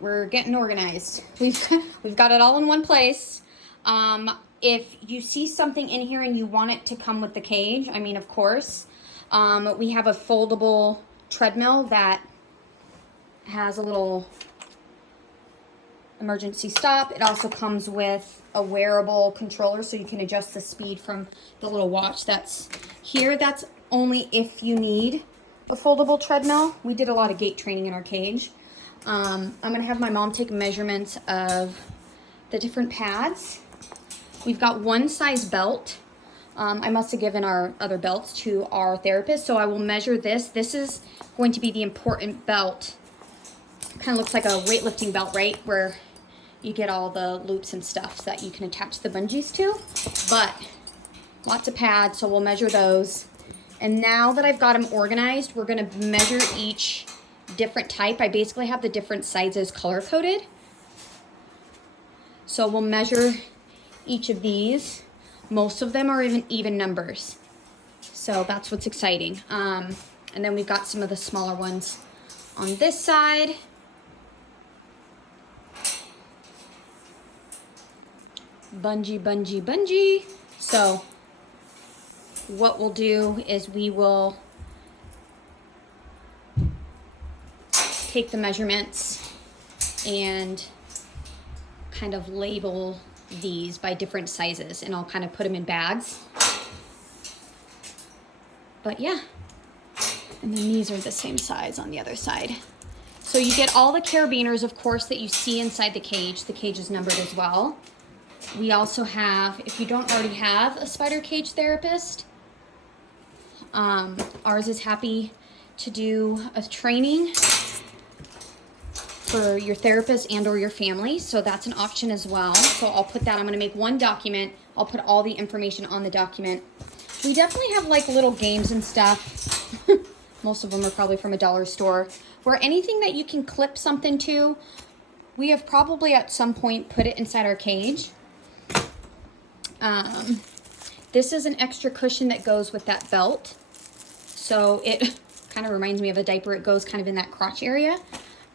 We're getting organized. We've got it all in one place. If you see something in here and you want it to come with the cage, I mean, of course, we have a foldable treadmill that has a little emergency stop. It also comes with a wearable controller so you can adjust the speed from the little watch that's here. That's only if you need a foldable treadmill. We did a lot of gait training in our cage. I'm gonna have my mom take measurements of the different pads. We've got one size belt. I must have given our other belts to our therapist, so I will measure this. This is going to be the important belt. Kind of looks like a weightlifting belt, right? Where you get all the loops and stuff that you can attach the bungees to. But lots of pads, so we'll measure those. And now that I've got them organized, we're gonna measure each different type. I basically have the different sizes color coded. So we'll measure each of these. Most of them are even numbers. So that's what's exciting. And then we've got some of the smaller ones on this side. Bungee, bungee, bungee. So what we'll do is we will take the measurements and kind of label these by different sizes, and I'll kind of put them in bags. But yeah, and then these are the same size on the other side. So you get all the carabiners, of course, that you see inside the cage. The cage is numbered as well. We also have, if you don't already have a SpiderCage therapist, ours is happy to do a training for your therapist and or your family, so that's an option as well. So I'll put that, I'm gonna make one document. I'll put all the information on the document. We definitely have like little games and stuff. Most of them are probably from a dollar store, where anything that you can clip something to, we have probably at some point put it inside our cage. This is an extra cushion that goes with that belt. So it kind of reminds me of a diaper. It goes kind of in that crotch area.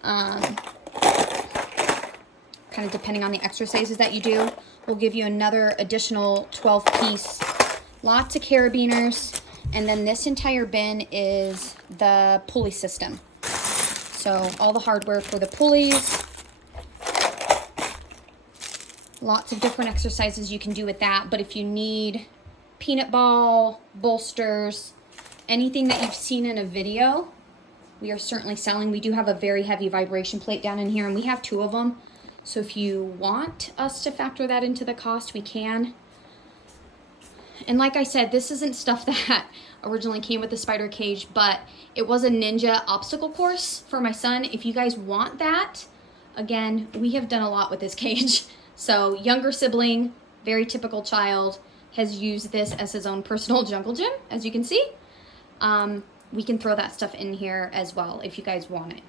Kind of depending on the exercises that you do. We'll give you another additional 12-piece, lots of carabiners. And then this entire bin is the pulley system. So all the hardware for the pulleys. Lots of different exercises you can do with that. But if you need peanut ball, bolsters, anything that you've seen in a video, we are certainly selling. We do have a very heavy vibration plate down in here, and we have 2 of them. So if you want us to factor that into the cost, we can. And like I said, this isn't stuff that originally came with the SpiderCage, but it was a ninja obstacle course for my son. If you guys want that, again, we have done a lot with this cage. So younger sibling, very typical child, has used this as his own personal jungle gym, as you can see. We can throw that stuff in here as well if you guys want it.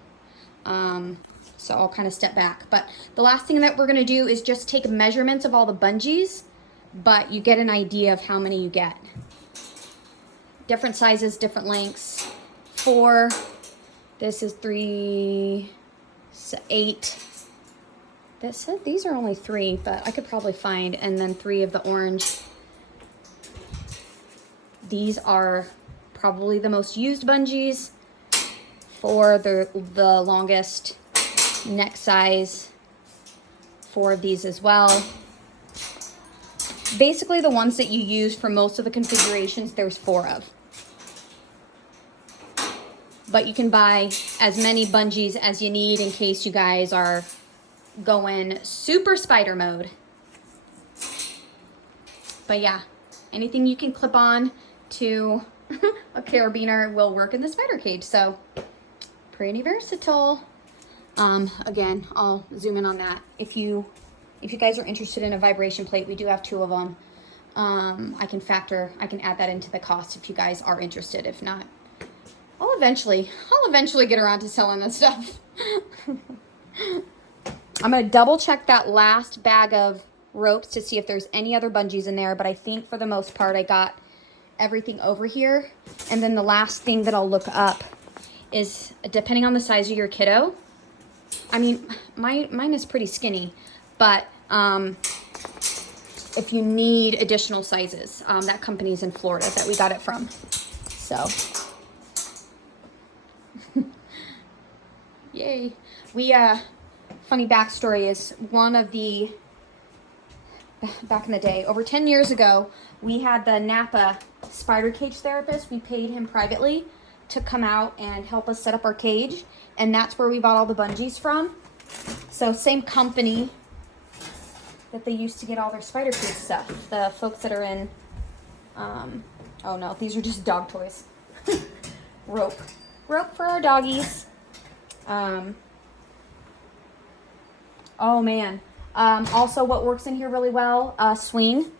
So I'll kind of step back. But the last thing that we're gonna do is just take measurements of all the bungees, but you get an idea of how many you get. Different sizes, different lengths. 4, this is 3, 8. That said these are only 3, but I could probably find, and then 3 of the orange. These are probably the most used bungees for the longest neck size. 4 of these as well. Basically the ones that you use for most of the configurations, there's 4 of. But you can buy as many bungees as you need in case you guys are going super spider mode. But yeah, anything you can clip on to a carabiner will work in the SpiderCage. So pretty versatile. Again, I'll zoom in on that. If you guys are interested in a vibration plate, we do have 2 of them. I can add that into the cost if you guys are interested. If not, I'll eventually get around to selling this stuff. I'm going to double check that last bag of ropes to see if there's any other bungees in there, but I think for the most part I got everything over here. And then the last thing that I'll look up is, depending on the size of your kiddo, I mean, mine is pretty skinny, but if you need additional sizes, that company's in Florida that we got it from. So, yay. We, funny backstory is back in the day, over 10 years ago, we had the Napa SpiderCage therapist. We paid him privately to come out and help us set up our cage. And that's where we bought all the bungees from. So same company that they used to get all their SpiderCage stuff. The folks that are in, oh no, these are just dog toys. Rope for our doggies. Oh man. Also what works in here really well, swing.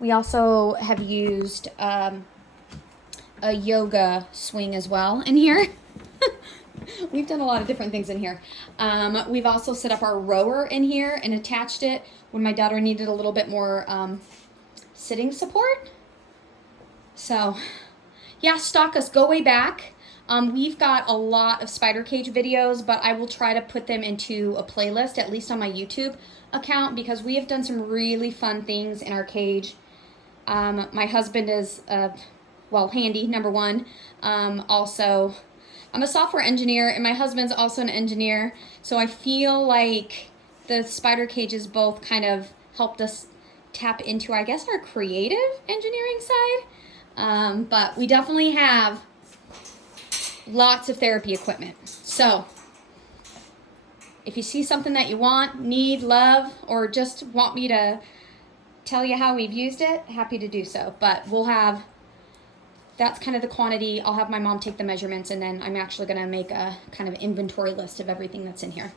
We also have used a yoga swing as well in here. We've done a lot of different things in here. We've also set up our rower in here and attached it when my daughter needed a little bit more sitting support. So yeah, stalk us, go way back. We've got a lot of SpiderCage videos, but I will try to put them into a playlist, at least on my YouTube account, because we have done some really fun things in our cage. My husband is, well, handy, number one. Also, I'm a software engineer, and my husband's also an engineer, so I feel like the SpiderCages both kind of helped us tap into, I guess, our creative engineering side. But we definitely have lots of therapy equipment. So if you see something that you want, need, love, or just want me to tell you how we've used it, happy to do so. But we'll have, that's kind of the quantity. I'll have my mom take the measurements, and then I'm actually going to make a kind of inventory list of everything that's in here.